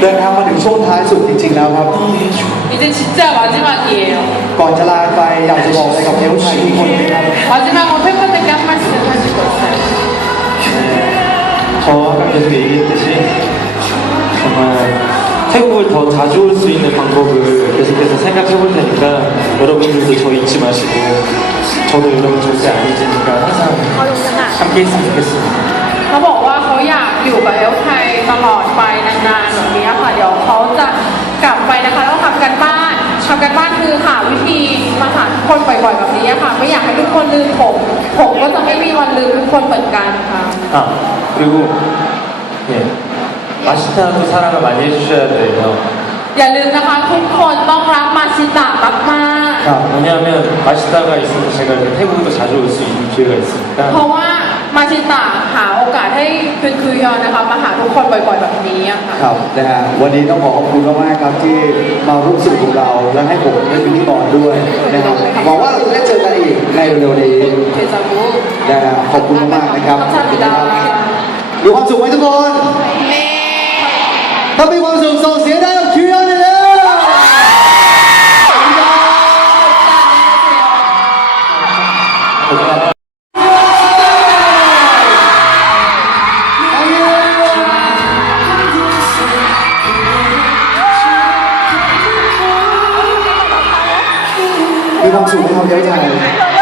ถึงช่วงท้ายสุดจริงๆแล้วครับ 이제 진짜 마지막이에요. ก่อนจะลาไปอยากจะบอกอะไรกับเอลไทยทุกคนนะครับ 마지막으로 팬분들께 한 말씀 하실 거 있어요? 저 아까 계속 얘기했듯이 정말 태국을 더 자주 올 수 있는 방법을 계속해서 생각해 볼 테니까 여러분들도 저 잊지 마시고 저도 여러분 절대 안 잊으니까 항상 함께 했으면 좋겠습니다. เขาบอกว่าเขาอยากอยู่กับเอลไทยตลอดไป บ่อยๆแบบนี้ค่ะ ไม่อยากให้ทุกคนลืมผมผมก็จะไม่มีวันลืมทุกคนเหมือนกันค่ะ 아 그리고 예 마시타도 사랑을 많이 해주셔야 돼요. อย่าลืมนะคะทุกคนต้องรักมาชิตะมาก ครับ 왜냐하면 마시타가 있어서 제가 이렇게 태국도 자주 올 수 있는 기회가 ๆ 있으니까 เพราะว่ามาชิตะหาโอกาสให้คือคือยอนนะคะมาหาทุกคนบ่อยๆแบบนี้อะค่ะ ครับนะฮะวันนี้ต้องขอขอบคุณมากๆครับที่มาร่วมสนุกกับเรา และให้ผมได้พิธีกรด้วยนะครับหวังว่า ว่ กันอีกในเร็วๆนี้เจซาบูนะขอบคุณมากๆนะครับขอบคุณครับมีความสุขไหมทุกคนถ้ามีความสุขส่งเสียงได้กับคิวเอนเลย มีความสุขไหมครับเย้ไทย